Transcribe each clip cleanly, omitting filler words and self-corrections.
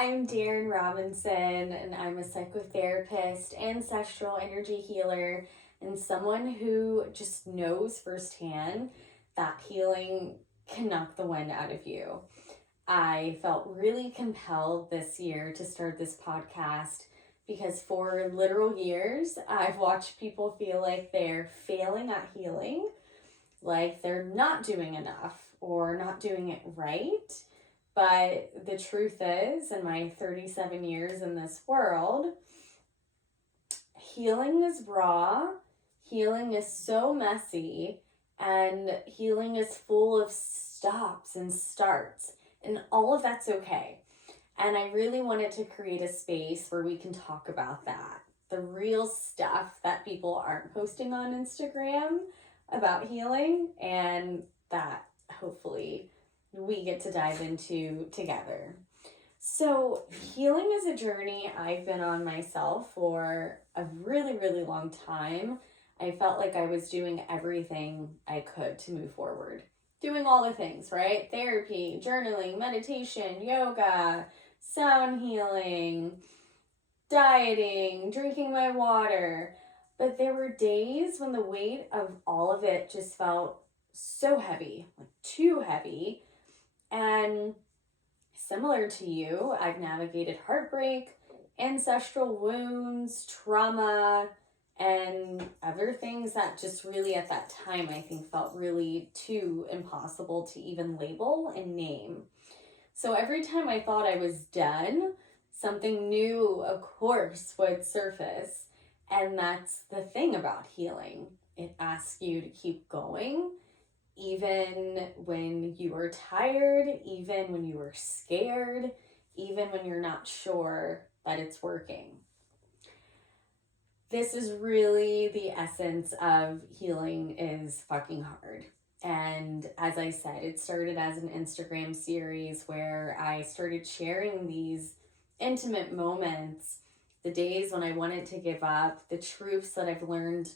I'm Darren Robinson, and I'm a psychotherapist, ancestral energy healer, and someone who just knows firsthand that healing can knock the wind out of you. I felt really compelled this year to start this podcast because for literal years, I've watched people feel like they're failing at healing, like they're not doing enough or not doing it right. But the truth is, in my 37 years in this world, healing is raw, healing is so messy, and healing is full of stops and starts, and all of that's okay. And I really wanted to create a space where we can talk about that. The real stuff that people aren't posting on Instagram about healing, and that hopefully we get to dive into together. So, healing is a journey I've been on myself for a really, really long time. I felt like I was doing everything I could to move forward. Doing all the things, right? Therapy, journaling, meditation, yoga, sound healing, dieting, drinking my water. But there were days when the weight of all of it just felt so heavy, like too heavy. And similar to you, I've navigated heartbreak, ancestral wounds, trauma, and other things that just really at that time I think felt really too impossible to even label and name. So every time I thought I was done, something new, of course, would surface. And that's the thing about healing. It asks you to keep going, even when you are tired, even when you are scared, even when you're not sure that it's working. This is really the essence of healing is fucking hard. And as I said, it started as an Instagram series where I started sharing these intimate moments, the days when I wanted to give up, the truths that I've learned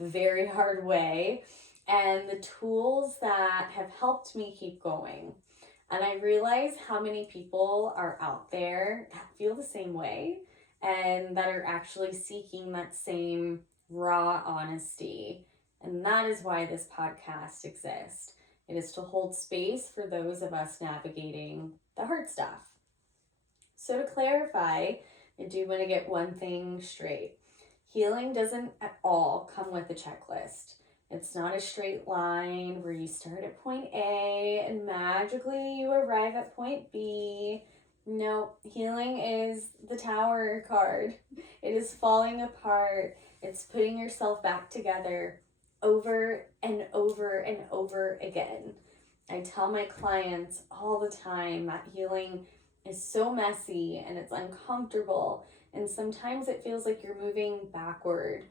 the very hard way, and the tools that have helped me keep going. And I realize how many people are out there that feel the same way and that are actually seeking that same raw honesty. And that is why this podcast exists. It is to hold space for those of us navigating the hard stuff. So to clarify, I do want to get one thing straight. Healing doesn't at all come with a checklist. It's not a straight line where you start at point A and magically you arrive at point B. No, healing is the tower card. It is falling apart. It's putting yourself back together over and over and over again. I tell my clients all the time that healing is so messy and it's uncomfortable, and sometimes it feels like you're moving backward.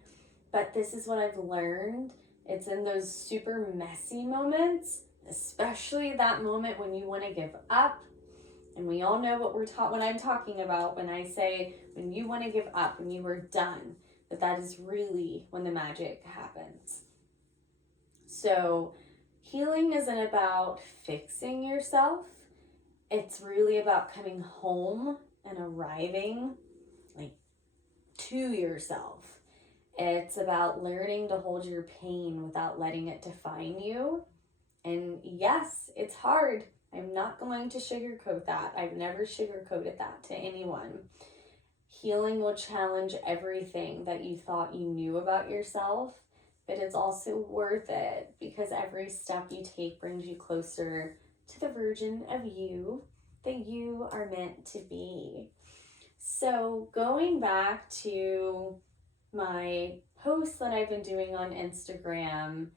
But this is what I've learned. It's in those super messy moments, especially that moment when you want to give up. And we all know what I'm talking about when I say when you want to give up, when you are done, that is really when the magic happens. So healing isn't about fixing yourself. It's really about coming home and arriving to yourself. It's about learning to hold your pain without letting it define you. And yes, it's hard. I'm not going to sugarcoat that. I've never sugarcoated that to anyone. Healing will challenge everything that you thought you knew about yourself, but it's also worth it because every step you take brings you closer to the version of you that you are meant to be. So going back to my posts that I've been doing on Instagram,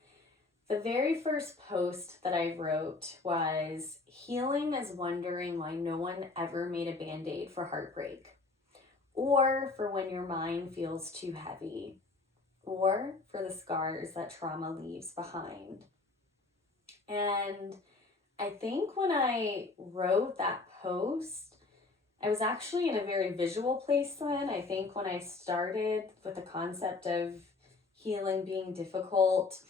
the very first post that I wrote was, healing is wondering why no one ever made a band-aid for heartbreak, or for when your mind feels too heavy, or for the scars that trauma leaves behind. And I think when I wrote that post, I was actually in a very visual place then. I think when I started with the concept of healing being difficult,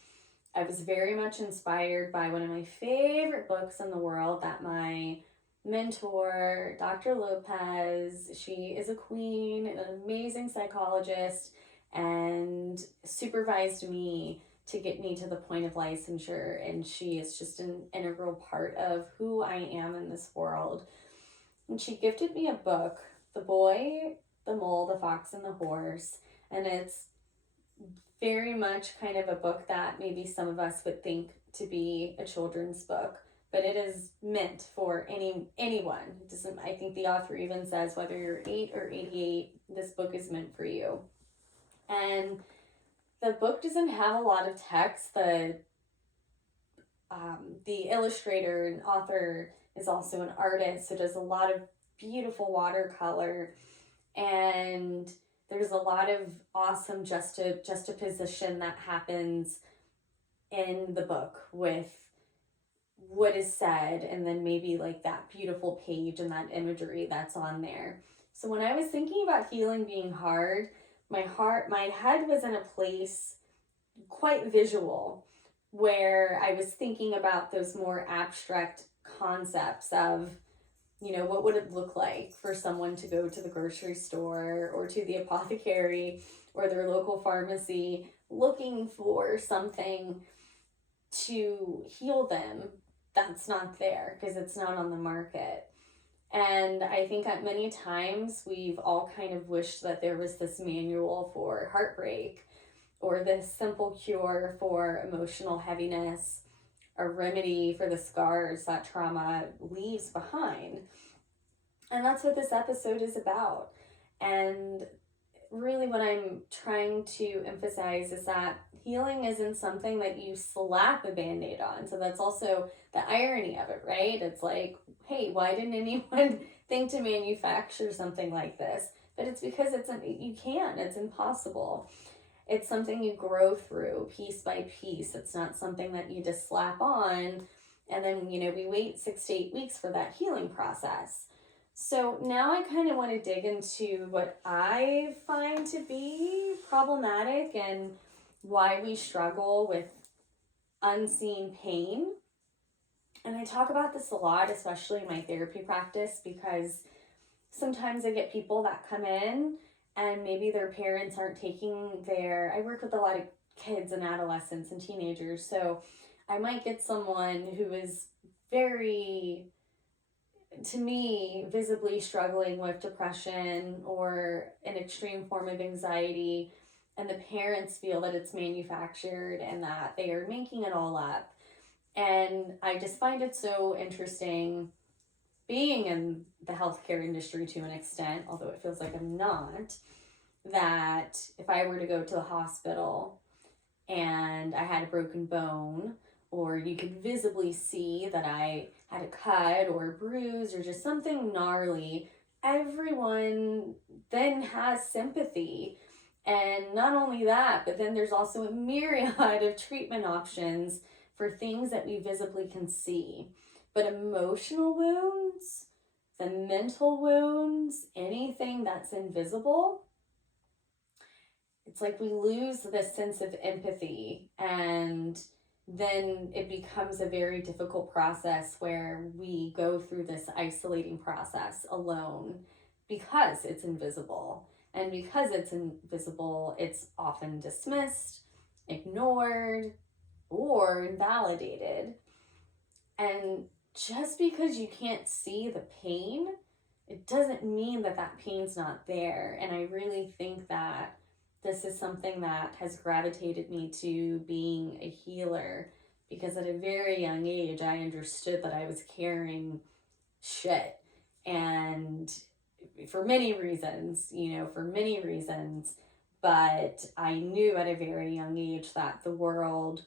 I was very much inspired by one of my favorite books in the world that my mentor, Dr. Lopez. She is a queen, an amazing psychologist, and supervised me to get me to the point of licensure. And she is just an integral part of who I am in this world. And she gifted me a book, The Boy, the Mole, the Fox, and the Horse. And it's very much kind of a book that maybe some of us would think to be a children's book, but it is meant for anyone. It doesn't, I think the author even says whether you're 8 or 88, this book is meant for you. And the book doesn't have a lot of text. The illustrator and author is also an artist, so does a lot of beautiful watercolor, and there's a lot of awesome juxtaposition that happens in the book with what is said, and then maybe like that beautiful page and that imagery that's on there. So when I was thinking about healing being hard, my head was in a place quite visual, where I was thinking about those more abstract concepts of, what would it look like for someone to go to the grocery store or to the apothecary or their local pharmacy looking for something to heal them that's not there because it's not on the market. And I think that many times we've all kind of wished that there was this manual for heartbreak, or this simple cure for emotional heaviness, a remedy for the scars that trauma leaves behind. And that's what this episode is about. And really what I'm trying to emphasize is that healing isn't something that you slap a Band-Aid on. So that's also the irony of it, right? It's like, hey, why didn't anyone think to manufacture something like this? But it's because you can't, it's impossible. It's something you grow through piece by piece. It's not something that you just slap on and then, we wait 6 to 8 weeks for that healing process. So now I kind of want to dig into what I find to be problematic and why we struggle with unseen pain. And I talk about this a lot, especially in my therapy practice, because sometimes I get people that come in and maybe their parents aren't I work with a lot of kids and adolescents and teenagers, so I might get someone who is very, to me, visibly struggling with depression or an extreme form of anxiety, and the parents feel that it's manufactured and that they are making it all up. And I just find it so interesting being in the healthcare industry to an extent, although it feels like I'm not, that if I were to go to the hospital and I had a broken bone, or you could visibly see that I had a cut or a bruise or just something gnarly, everyone then has sympathy. And not only that, but then there's also a myriad of treatment options for things that we visibly can see. But emotional wounds, the mental wounds, anything that's invisible, it's like we lose this sense of empathy, and then it becomes a very difficult process where we go through this isolating process alone because it's invisible. And because it's invisible, it's often dismissed, ignored, or invalidated. And just because you can't see the pain, it doesn't mean that that pain's not there. And I really think that this is something that has gravitated me to being a healer, because at a very young age, I understood that I was carrying shit. And for many reasons, but I knew at a very young age that the world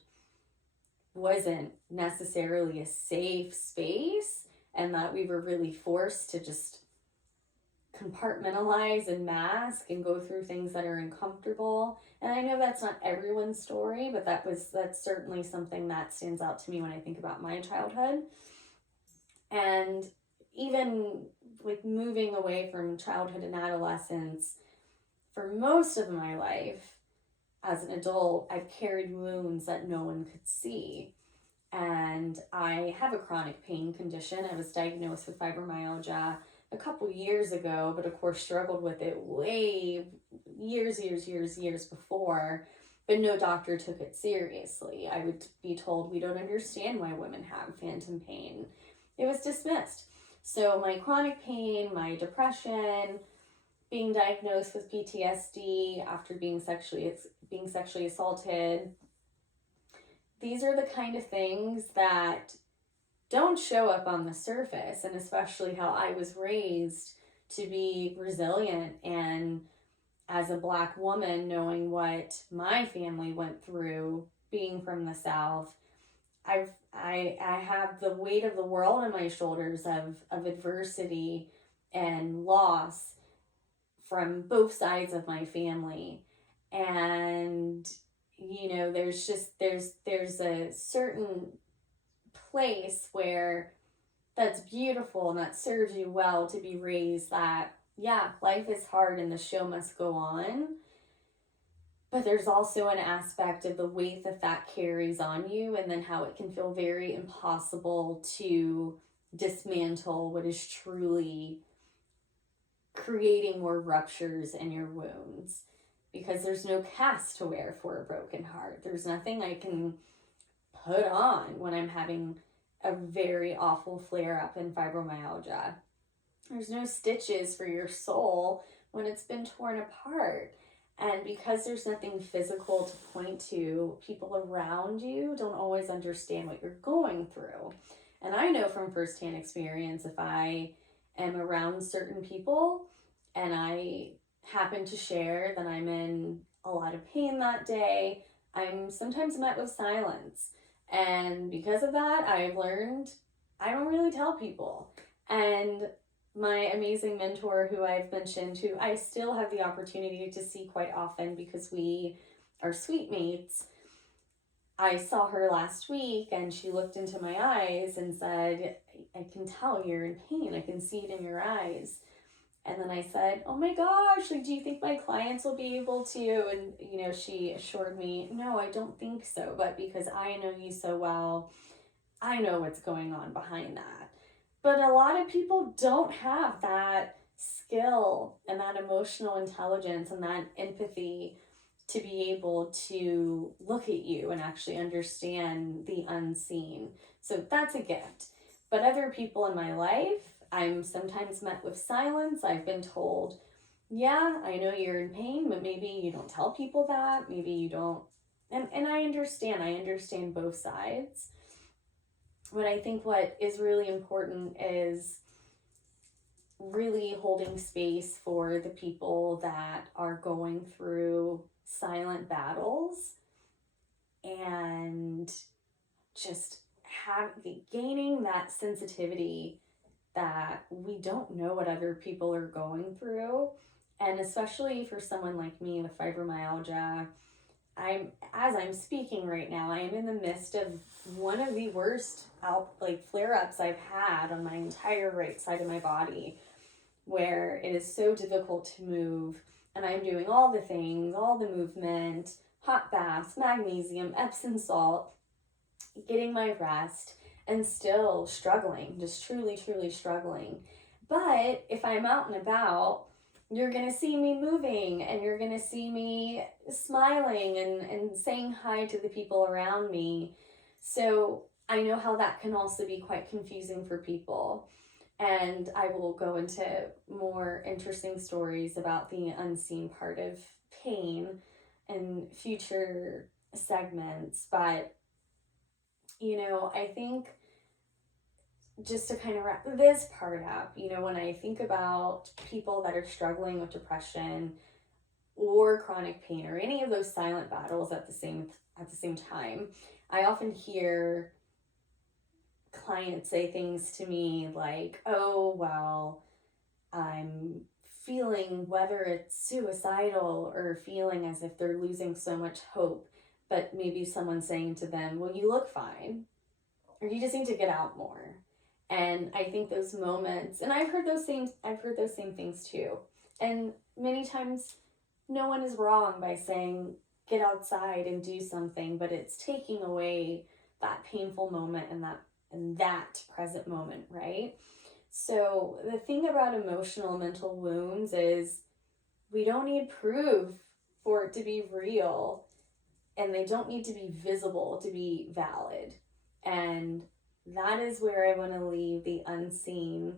wasn't necessarily a safe space, and that we were really forced to just compartmentalize and mask and go through things that are uncomfortable. And I know that's not everyone's story, but that's certainly something that stands out to me when I think about my childhood. And even like moving away from childhood and adolescence, for most of my life as an adult, I've carried wounds that no one could see. and I have a chronic pain condition. I was diagnosed with fibromyalgia a couple years ago, but of course struggled with it way years before, but no doctor took it seriously. I would be told, we don't understand why women have phantom pain. It was dismissed. So my chronic pain, my depression, being diagnosed with PTSD after being sexually assaulted, these are the kind of things that don't show up on the surface, and especially how I was raised to be resilient. And as a Black woman, knowing what my family went through being from the South, I have the weight of the world on my shoulders of adversity and loss from both sides of my family. And there's a certain place where that's beautiful and that serves you well to be raised that, yeah, life is hard and the show must go on. But there's also an aspect of the weight that carries on you, and then how it can feel very impossible to dismantle what is truly creating more ruptures in your wounds, because there's no cast to wear for a broken heart. There's nothing I can put on when I'm having a very awful flare up in fibromyalgia. There's no stitches for your soul when it's been torn apart. And because there's nothing physical to point to, people around you don't always understand what you're going through. And I know from firsthand experience, if I am around certain people and I happen to share that I'm in a lot of pain that day, I'm sometimes met with silence. And because of that, I've learned I don't really tell people. And my amazing mentor, who I've mentioned, who I still have the opportunity to see quite often because we are suite mates, I saw her last week and she looked into my eyes and said, I can tell you're in pain. I can see it in your eyes. And then I said, oh my gosh, like, do you think my clients will be able to? And, she assured me, no, I don't think so. But because I know you so well, I know what's going on behind that. But a lot of people don't have that skill and that emotional intelligence and that empathy to be able to look at you and actually understand the unseen. So that's a gift. But other people in my life, I'm sometimes met with silence. I've been told, yeah, I know you're in pain, but maybe you don't tell people that. Maybe you don't. And I understand both sides. But I think what is really important is really holding space for the people that are going through silent battles, and just gaining that sensitivity that we don't know what other people are going through. And especially for someone like me with fibromyalgia, as I'm speaking right now, I am in the midst of one of the worst flare-ups I've had on my entire right side of my body, where it is so difficult to move, and I'm doing all the things, all the movement, hot baths, magnesium, Epsom salt, getting my rest, and still struggling, just truly struggling. But if I'm out and about, you're going to see me moving, and you're going to see me smiling and saying hi to the people around me. So I know how that can also be quite confusing for people. And I will go into more interesting stories about the unseen part of pain in future segments. But, I think just to kind of wrap this part up, when I think about people that are struggling with depression or chronic pain or any of those silent battles at the same time, I often hear clients say things to me like, oh, well, I'm feeling, whether it's suicidal or feeling as if they're losing so much hope, but maybe someone saying to them, well, you look fine, or you just need to get out more. And I think those moments, and I've heard those same things too. And many times no one is wrong by saying, get outside and do something, but it's taking away that painful moment and that present moment, right? So the thing about emotional mental wounds is we don't need proof for it to be real, and they don't need to be visible to be valid. And that is where I want to leave the unseen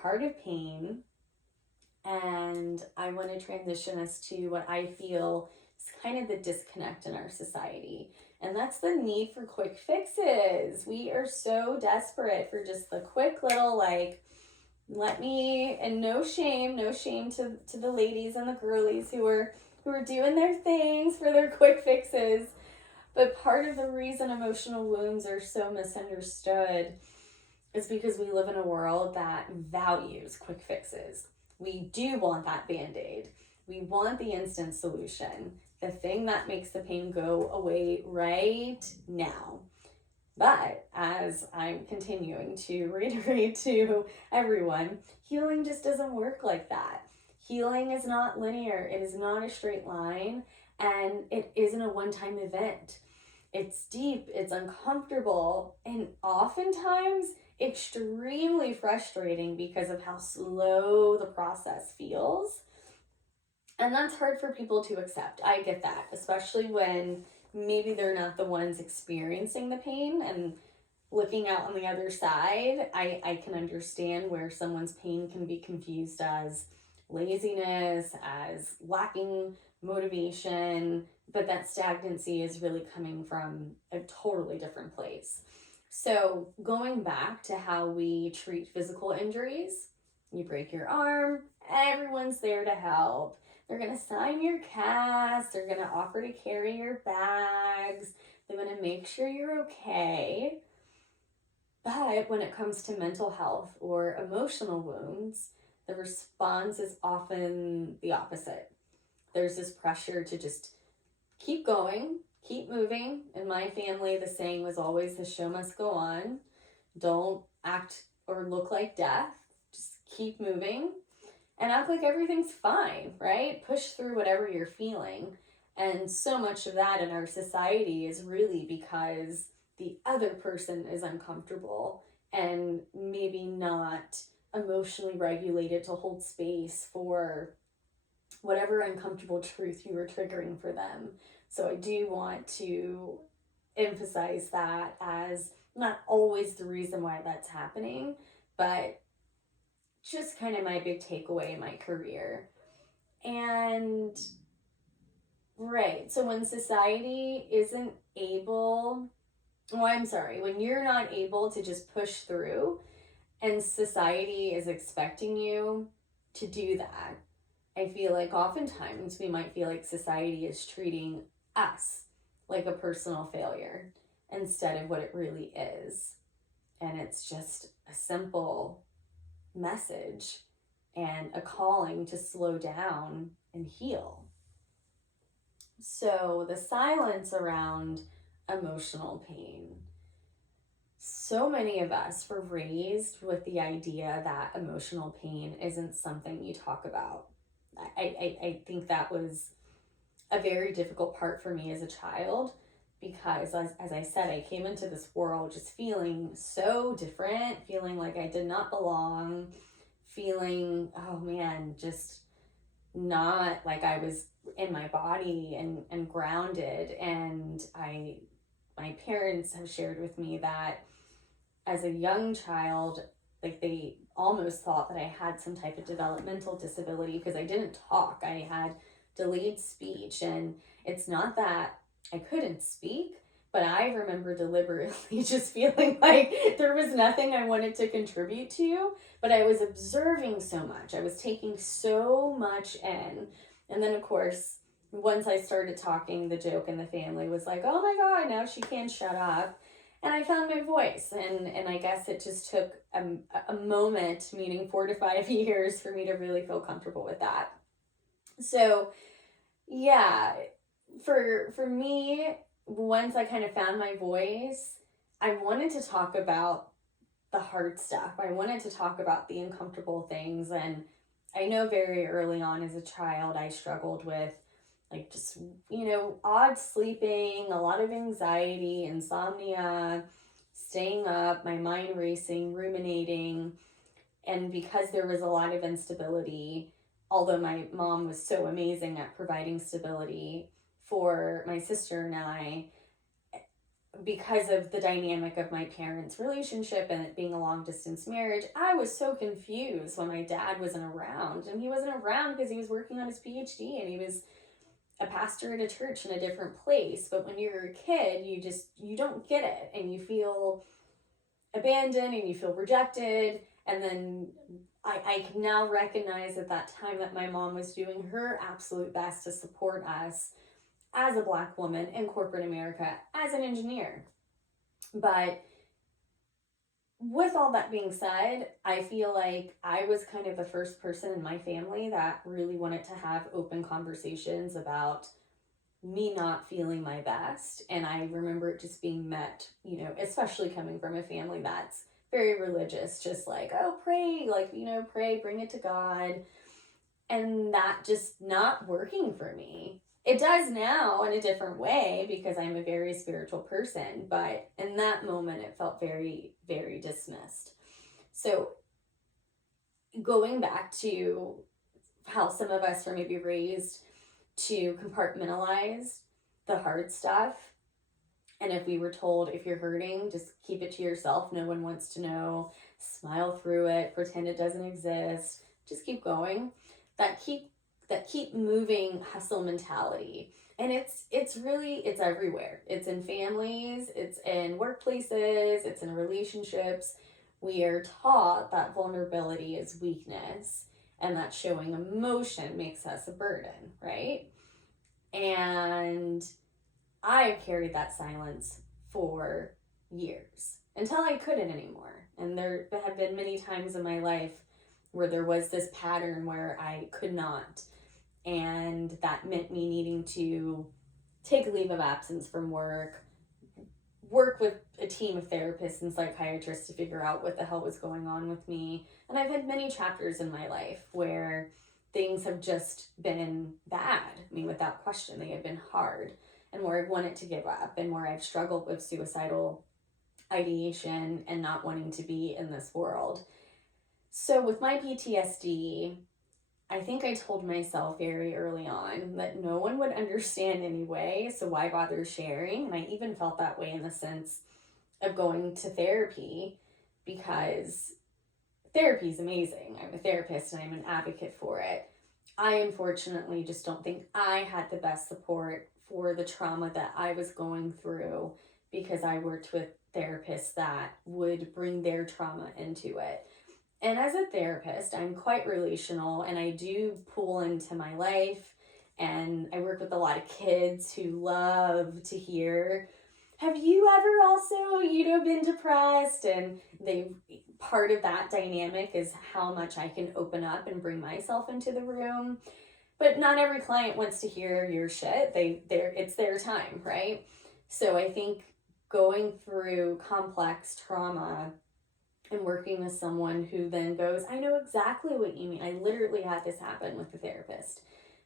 part of pain. And I want to transition us to what I feel is kind of the disconnect in our society. And that's the need for quick fixes. We are so desperate for just the quick little, like, let me, and no shame to the ladies and the girlies who are doing their things for their quick fixes. But part of the reason emotional wounds are so misunderstood is because we live in a world that values quick fixes. We do want that Band-Aid. We want the instant solution, the thing that makes the pain go away right now. But as I'm continuing to reiterate to everyone, healing just doesn't work like that. Healing is not linear. It is not a straight line, and it isn't a one-time event. It's deep, it's uncomfortable, and oftentimes extremely frustrating because of how slow the process feels. And that's hard for people to accept. I get that, especially when maybe they're not the ones experiencing the pain and looking out on the other side. I can understand where someone's pain can be confused as laziness, as lacking motivation, but that stagnancy is really coming from a totally different place. So going back to how we treat physical injuries, you break your arm, everyone's there to help. They're going to sign your cast. They're going to offer to carry your bags. They're going to make sure you're okay. But when it comes to mental health or emotional wounds, the response is often the opposite. There's this pressure to just keep going, keep moving. In my family, the saying was always, the show must go on. Don't act or look like death. Just keep moving. And act like everything's fine, right? Push through whatever you're feeling. And so much of that in our society is really because the other person is uncomfortable and maybe not emotionally regulated to hold space for whatever uncomfortable truth you were triggering for them. So I do want to emphasize that as not always the reason why that's happening, but just kind of my big takeaway in my career. And right, so when society isn't able, when you're not able to just push through and society is expecting you to do that, I feel like oftentimes we might feel like society is treating us like a personal failure instead of what it really is. And it's just a simple message and a calling to slow down and heal. So the silence around emotional pain. So many of us were raised with the idea that emotional pain isn't something you talk about. I think that was a very difficult part for me as a child, because as I said, I came into this world just feeling so different, feeling like I did not belong, feeling, oh man, just not like I was in my body and grounded. And my parents have shared with me that as a young child, like they almost thought that I had some type of developmental disability because I didn't talk. I had delayed speech, and it's not that I couldn't speak, but I remember deliberately just feeling like there was nothing I wanted to contribute to, but I was observing so much. I was taking so much in. And then, of course, once I started talking, the joke in the family was like, oh my God, now she can't shut up. And I found my voice, and I guess it just took a moment, meaning 4 to 5 years, for me to really feel comfortable with that. So, yeah, for me, once I kind of found my voice, I wanted to talk about the hard stuff. I wanted to talk about the uncomfortable things. And I know very early on as a child, I struggled with like just, odd sleeping, a lot of anxiety, insomnia, staying up, my mind racing, ruminating. And because there was a lot of instability, although my mom was so amazing at providing stability for my sister and I, because of the dynamic of my parents' relationship and it being a long distance marriage, I was so confused when my dad wasn't around. And he wasn't around because he was working on his PhD and he was a pastor at a church in a different place. But when you're a kid, you don't get it, and you feel abandoned and you feel rejected. And then I can now recognize at that time that my mom was doing her absolute best to support us as a Black woman in corporate America as an engineer. But with all that being said, I feel like I was kind of the first person in my family that really wanted to have open conversations about me not feeling my best. And I remember it just being met, especially coming from a family that's very religious, just like, oh, pray, pray, bring it to God. And that just not working for me. It does now in a different way because I'm a very spiritual person, but in that moment it felt very, very dismissed. So going back to how some of us are maybe raised to compartmentalize the hard stuff, and if we were told, if you're hurting, just keep it to yourself, no one wants to know, smile through it, pretend it doesn't exist, just keep going, that keep moving hustle mentality. And it's everywhere. It's in families, it's in workplaces, it's in relationships. We are taught that vulnerability is weakness and that showing emotion makes us a burden, right? And I've carried that silence for years until I couldn't anymore. And there have been many times in my life where there was this pattern where I could not. And that meant me needing to take a leave of absence from work with a team of therapists and psychiatrists to figure out what the hell was going on with me. And I've had many chapters in my life where things have just been bad. I mean, without question, they have been hard, and where I've wanted to give up, and where I've struggled with suicidal ideation and not wanting to be in this world. So with my PTSD, I think I told myself very early on that no one would understand anyway, so why bother sharing? And I even felt that way in the sense of going to therapy, because therapy is amazing. I'm a therapist and I'm an advocate for it. I unfortunately just don't think I had the best support for the trauma that I was going through, because I worked with therapists that would bring their trauma into it. And as a therapist, I'm quite relational, and I do pull into my life, and I work with a lot of kids who love to hear, have you ever also, been depressed? And part of that dynamic is how much I can open up and bring myself into the room. But not every client wants to hear your shit. It's their time, right? So I think going through complex trauma and working with someone who then goes, I know exactly what you mean. I literally had this happen with the therapist.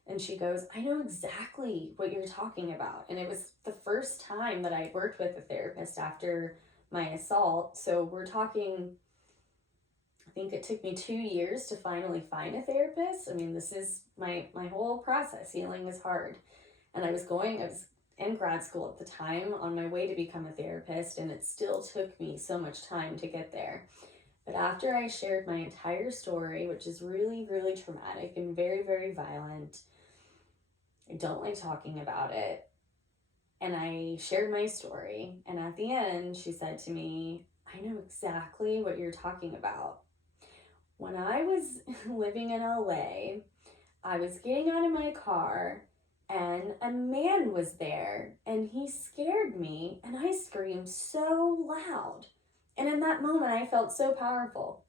And she goes, I know exactly what you're talking about. And it was the first time that I worked with a therapist after my assault. So we're talking, I think it took me 2 years to finally find a therapist. I mean, this is my whole process. Healing is hard. And I was in grad school at the time on my way to become a therapist, and it still took me so much time to get there. But after I shared my entire story, which is really, really traumatic and very, very violent, I don't like talking about it, and I shared my story, and at the end, she said to me, I know exactly what you're talking about. When I was living in LA, I was getting out of my car, and a man was there, and he scared me, and I screamed so loud. And in that moment, I felt so powerful.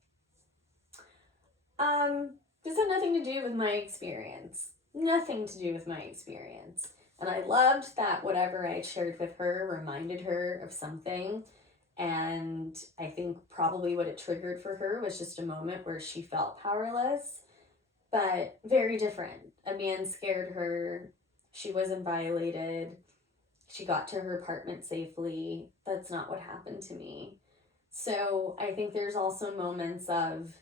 This had nothing to do with my experience. Nothing to do with my experience. And I loved that whatever I shared with her reminded her of something. And I think probably what it triggered for her was just a moment where she felt powerless, but very different. A man scared her. She wasn't violated. She got to her apartment safely. That's not what happened to me. So I think there's also moments of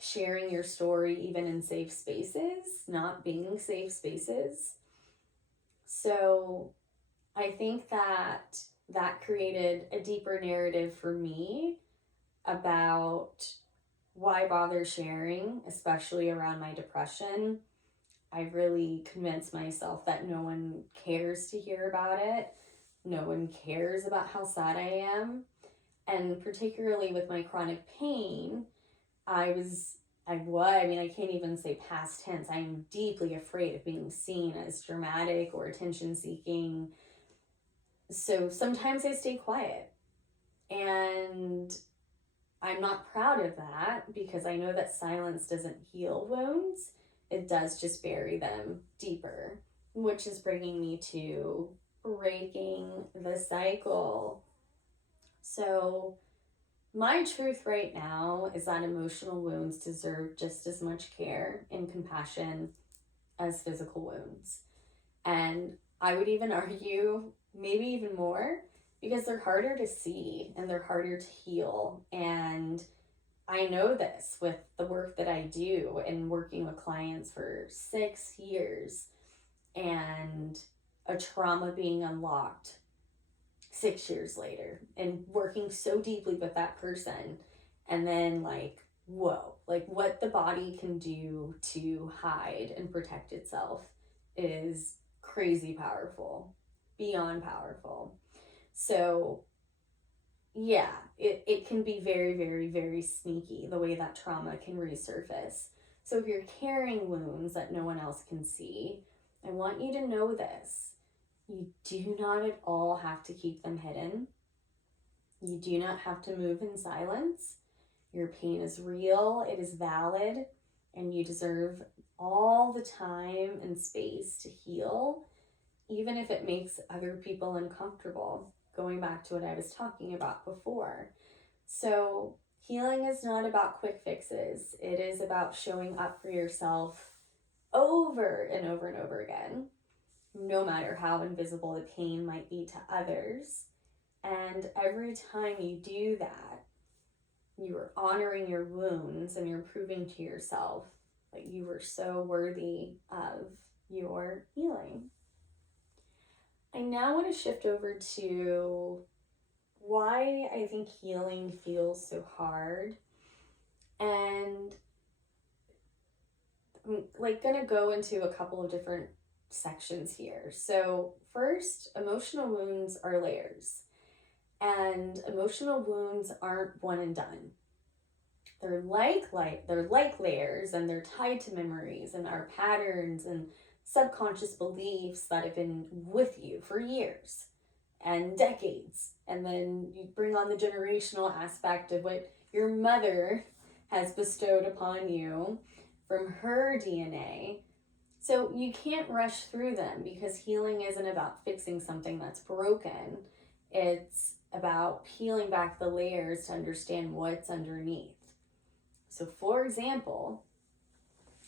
sharing your story even in safe spaces, not being safe spaces. So I think that created a deeper narrative for me about why bother sharing, especially around my depression. I really convinced myself that no one cares to hear about it. No one cares about how sad I am. And particularly with my chronic pain, I can't even say past tense. I'm deeply afraid of being seen as dramatic or attention seeking. So sometimes I stay quiet. And I'm not proud of that because I know that silence doesn't heal wounds. It does just bury them deeper, which is bringing me to breaking the cycle. So my truth right now is that emotional wounds deserve just as much care and compassion as physical wounds. And I would even argue maybe even more because they're harder to see and they're harder to heal. And I know this with the work that I do and working with clients for 6 years and a trauma being unlocked 6 years later and working so deeply with that person. And then whoa, what the body can do to hide and protect itself is crazy powerful, beyond powerful. So yeah, it can be very, very, very sneaky the way that trauma can resurface. So if you're carrying wounds that no one else can see, I want you to know this. You do not at all have to keep them hidden. You do not have to move in silence. Your pain is real, it is valid, and you deserve all the time and space to heal, even if it makes other people uncomfortable. Going back to what I was talking about before. So healing is not about quick fixes. It is about showing up for yourself over and over and over again, no matter how invisible the pain might be to others. And every time you do that, you are honoring your wounds and you're proving to yourself that you were so worthy of your healing. I now want to shift over to why I think healing feels so hard. And I'm gonna go into a couple of different sections here. So first, emotional wounds are layers. And emotional wounds aren't one and done. They're like layers, and they're tied to memories and our patterns and subconscious beliefs that have been with you for years and decades. And then you bring on the generational aspect of what your mother has bestowed upon you from her DNA. So you can't rush through them because healing isn't about fixing something that's broken. It's about peeling back the layers to understand what's underneath. So for example,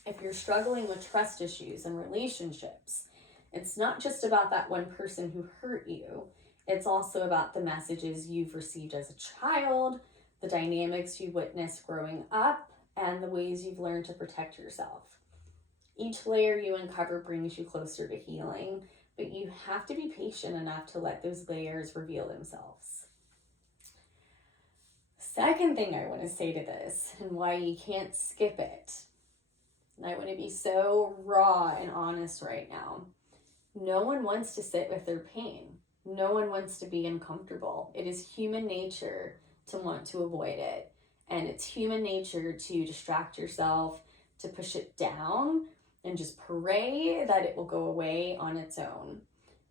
if you're struggling with trust issues and relationships, it's not just about that one person who hurt you. It's also about the messages you've received as a child, the dynamics you witnessed growing up, and the ways you've learned to protect yourself. Each layer you uncover brings you closer to healing, but you have to be patient enough to let those layers reveal themselves. Second thing I want to say to this, and why you can't skip it, and I want to be so raw and honest right now. No one wants to sit with their pain. No one wants to be uncomfortable. It is human nature to want to avoid it. And it's human nature to distract yourself, to push it down, and just pray that it will go away on its own.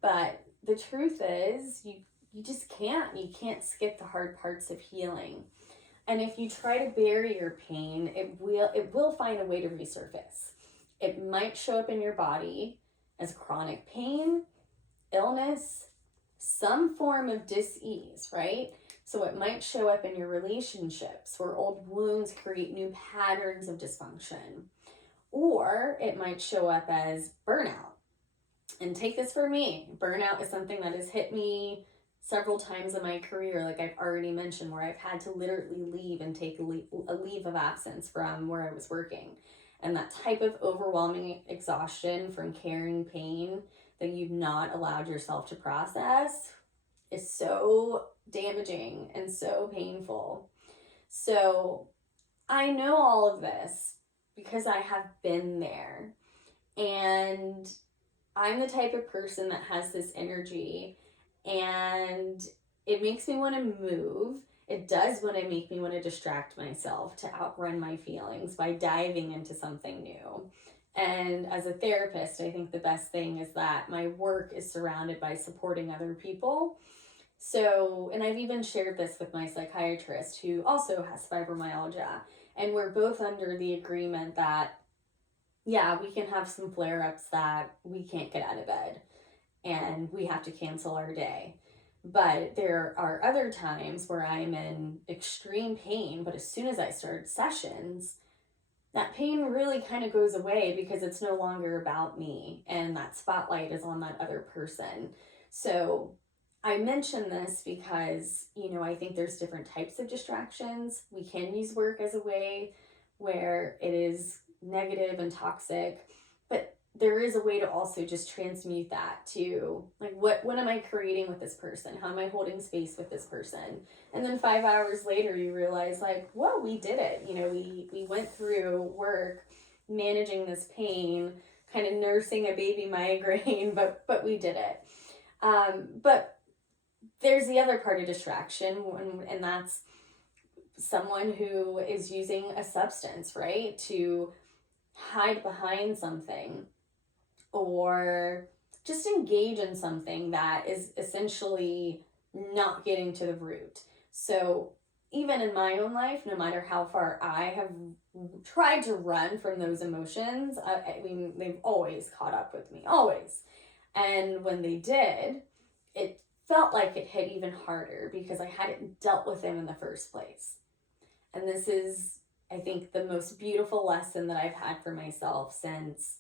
But the truth is, you just can't. You can't skip the hard parts of healing. And if you try to bury your pain, it will find a way to resurface. It might show up in your body as chronic pain, illness, some form of dis-ease, right? So it might show up in your relationships where old wounds create new patterns of dysfunction. Or it might show up as burnout. And take this for me, burnout is something that has hit me several times in my career, like I've already mentioned, where I've had to literally leave and take a leave of absence from where I was working. And that type of overwhelming exhaustion from carrying pain that you've not allowed yourself to process is so damaging and so painful. So I know all of this because I have been there. And I'm the type of person that has this energy, and it makes me want to move. It does want to make me want to distract myself, to outrun my feelings by diving into something new. And as a therapist, I think the best thing is that my work is surrounded by supporting other people. So, and I've even shared this with my psychiatrist who also has fibromyalgia, and we're both under the agreement that yeah, we can have some flare ups that we can't get out of bed and we have to cancel our day. But there are other times where I'm in extreme pain, but as soon as I start sessions, that pain really kind of goes away because it's no longer about me and that spotlight is on that other person. So I mention this because, I think there's different types of distractions. We can use work as a way where it is negative and toxic, but there is a way to also just transmute that to like what am I creating with this person, how am I holding space with this person, and then 5 hours later you realize like, whoa, we did it. We went through work managing this pain, kind of nursing a baby migraine, but we did it. But there's the other part of distraction, and that's someone who is using a substance, right, to hide behind something or just engage in something that is essentially not getting to the root. So even in my own life, no matter how far I have tried to run from those emotions, I mean, they've always caught up with me, always. And when they did, it felt like it hit even harder because I hadn't dealt with them in the first place. And this is, I think, the most beautiful lesson that I've had for myself since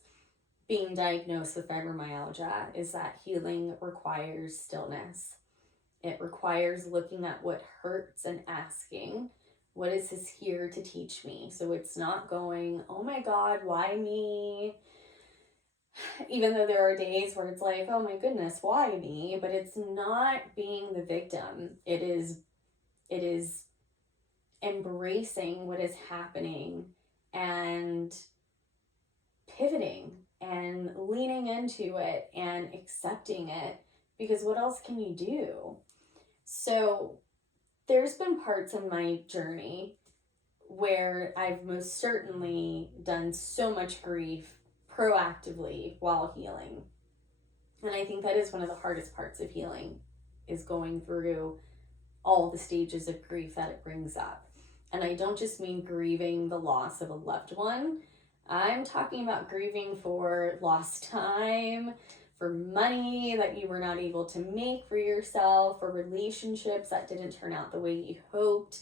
being diagnosed with fibromyalgia is that healing requires stillness. It requires looking at what hurts and asking, what is this here to teach me? So it's not going, oh my God, why me? Even though there are days where it's like, oh my goodness, why me? But it's not being the victim. It is embracing what is happening and pivoting and leaning into it and accepting it, because what else can you do? So there's been parts in my journey where I've most certainly done so much grief proactively while healing. And I think that is one of the hardest parts of healing, is going through all the stages of grief that it brings up. And I don't just mean grieving the loss of a loved one. I'm talking about grieving for lost time, for money that you were not able to make for yourself, for relationships that didn't turn out the way you hoped,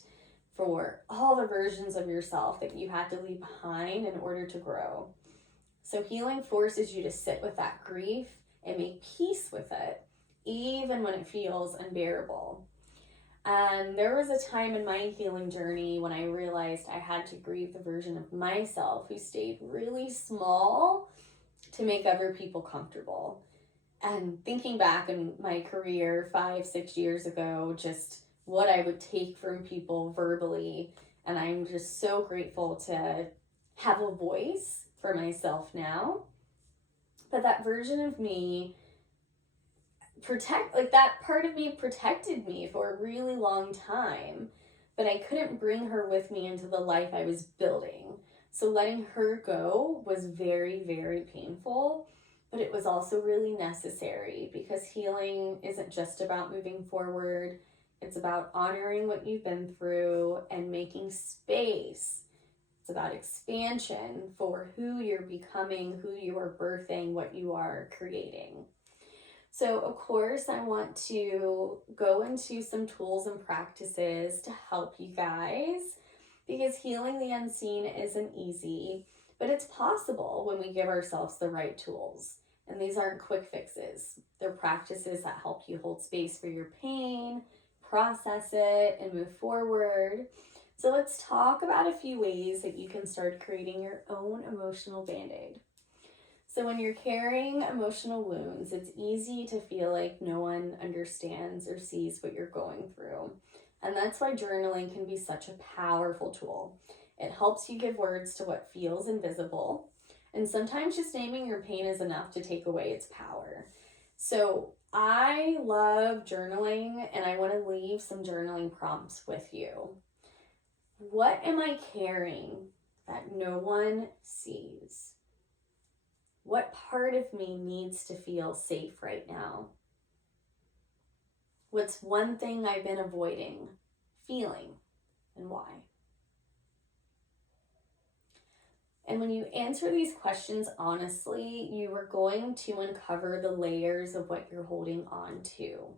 for all the versions of yourself that you had to leave behind in order to grow. So healing forces you to sit with that grief and make peace with it, even when it feels unbearable. And there was a time in my healing journey when I realized I had to grieve the version of myself who stayed really small to make other people comfortable. And thinking back in my career 5-6 years ago, just what I would take from people verbally, and I'm just so grateful to have a voice for myself now. But that version of me that part of me protected me for a really long time, but I couldn't bring her with me into the life I was building. So letting her go was very, very painful, but it was also really necessary, because healing isn't just about moving forward. It's about honoring what you've been through and making space. It's about expansion for who you're becoming, who you are birthing, what you are creating. So, of course, I want to go into some tools and practices to help you guys, because healing the unseen isn't easy, but it's possible when we give ourselves the right tools. And these aren't quick fixes. They're practices that help you hold space for your pain, process it, and move forward. So let's talk about a few ways that you can start creating your own emotional band-aid. So when you're carrying emotional wounds, it's easy to feel like no one understands or sees what you're going through. And that's why journaling can be such a powerful tool. It helps you give words to what feels invisible. And sometimes just naming your pain is enough to take away its power. So I love journaling, and I want to leave some journaling prompts with you. What am I carrying that no one sees? What part of me needs to feel safe right now? What's one thing I've been avoiding feeling, and why? And when you answer these questions honestly, you are going to uncover the layers of what you're holding on to.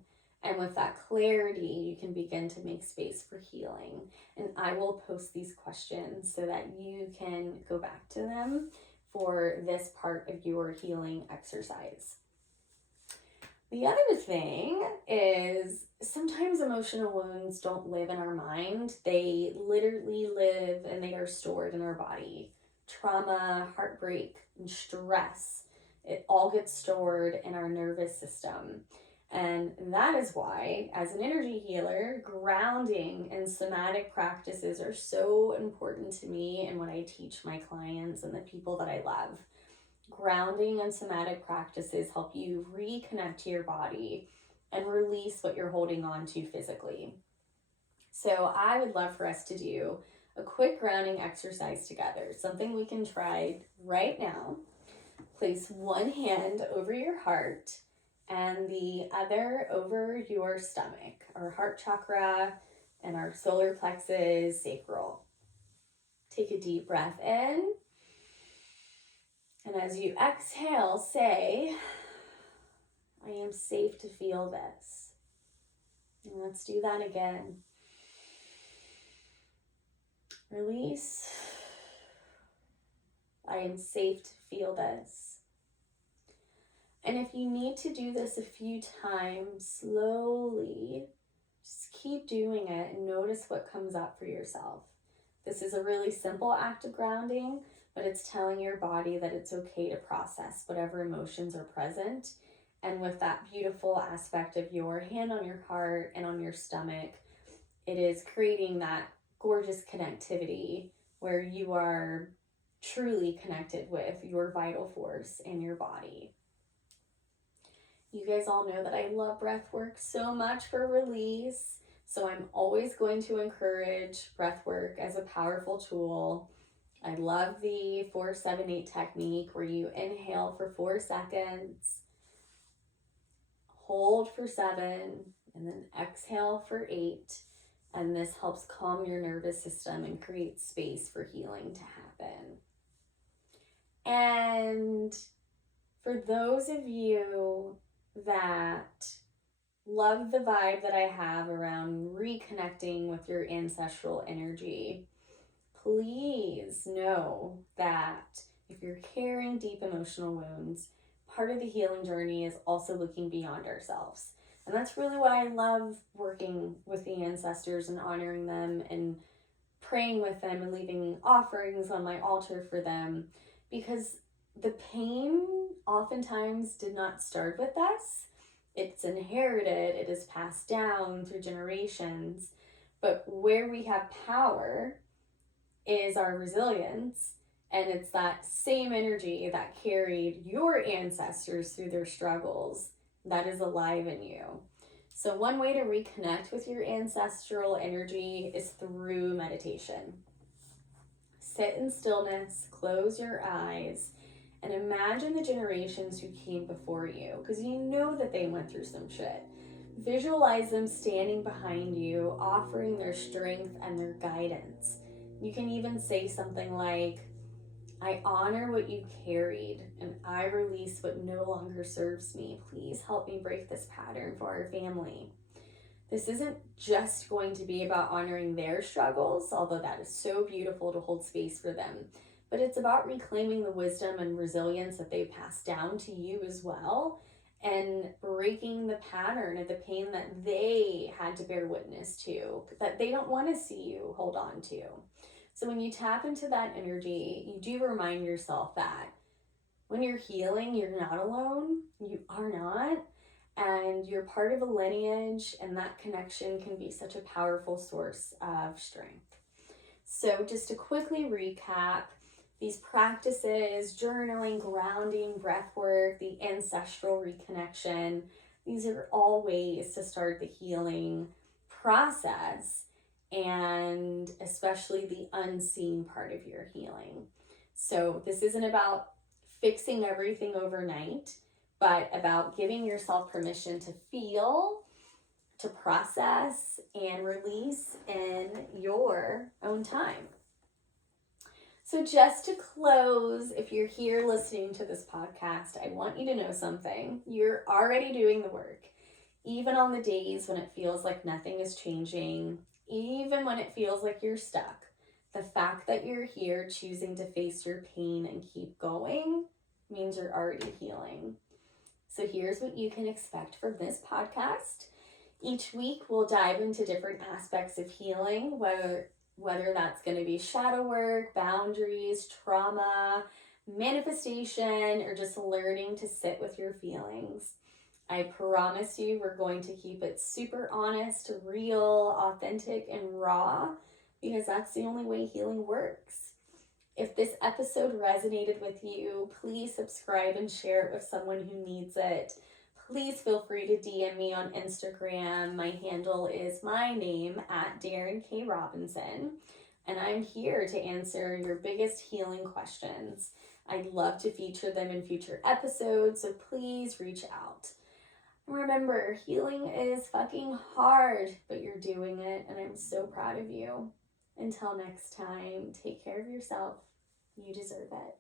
And with that clarity, you can begin to make space for healing. And I will post these questions so that you can go back to them for this part of your healing exercise. The other thing is sometimes emotional wounds don't live in our mind. They literally live and they are stored in our body. Trauma, heartbreak, and stress, it all gets stored in our nervous system. And that is why, as an energy healer, grounding and somatic practices are so important to me and what I teach my clients and the people that I love. Grounding and somatic practices help you reconnect to your body and release what you're holding on to physically. So I would love for us to do a quick grounding exercise together, something we can try right now. Place one hand over your heart and the other over your stomach, our heart chakra and our solar plexus sacral. Take a deep breath in. And as you exhale, say, I am safe to feel this. And let's do that again. Release. I am safe to feel this. And if you need to do this a few times, slowly, just keep doing it and notice what comes up for yourself. This is a really simple act of grounding, but it's telling your body that it's okay to process whatever emotions are present. And with that beautiful aspect of your hand on your heart and on your stomach, it is creating that gorgeous connectivity where you are truly connected with your vital force in your body. You guys all know that I love breath work so much for release. So I'm always going to encourage breath work as a powerful tool. I love the 4-7-8 technique where you inhale for 4 seconds, hold for 7, and then exhale for 8. And this helps calm your nervous system and create space for healing to happen. And for those of you that love the vibe that I have around reconnecting with your ancestral energy, please know that if you're carrying deep emotional wounds, part of the healing journey is also looking beyond ourselves. And that's really why I love working with the ancestors and honoring them and praying with them and leaving offerings on my altar for them, because the pain oftentimes did not start with us. It's inherited, it is passed down through generations. But where we have power is our resilience, and it's that same energy that carried your ancestors through their struggles that is alive in you. So one way to reconnect with your ancestral energy is through meditation. Sit in stillness, close your eyes, and imagine the generations who came before you, because you know that they went through some shit. Visualize them standing behind you, offering their strength and their guidance. You can even say something like, I honor what you carried, and I release what no longer serves me. Please help me break this pattern for our family. This isn't just going to be about honoring their struggles, although that is so beautiful to hold space for them, but it's about reclaiming the wisdom and resilience that they passed down to you as well, and breaking the pattern of the pain that they had to bear witness to, that they don't want to see you hold on to. So when you tap into that energy, you do remind yourself that when you're healing, you're not alone. You are not. And you're part of a lineage, and that connection can be such a powerful source of strength. So just to quickly recap, these practices, journaling, grounding, breath work, the ancestral reconnection, these are all ways to start the healing process, and especially the unseen part of your healing. So this isn't about fixing everything overnight, but about giving yourself permission to feel, to process, and release in your own time. So just to close, if you're here listening to this podcast, I want you to know something. You're already doing the work. Even on the days when it feels like nothing is changing, even when it feels like you're stuck, the fact that you're here choosing to face your pain and keep going means you're already healing. So here's what you can expect from this podcast. Each week we'll dive into different aspects of healing, whether that's going to be shadow work, boundaries, trauma, manifestation, or just learning to sit with your feelings. I promise you we're going to keep it super honest, real, authentic, and raw, because that's the only way healing works. If this episode resonated with you, please subscribe and share it with someone who needs it. Please feel free to DM me on Instagram. My handle is my name at Darren K. Robinson, and I'm here to answer your biggest healing questions. I'd love to feature them in future episodes, so please reach out. Remember, healing is fucking hard, but you're doing it, and I'm so proud of you. Until next time, take care of yourself. You deserve it.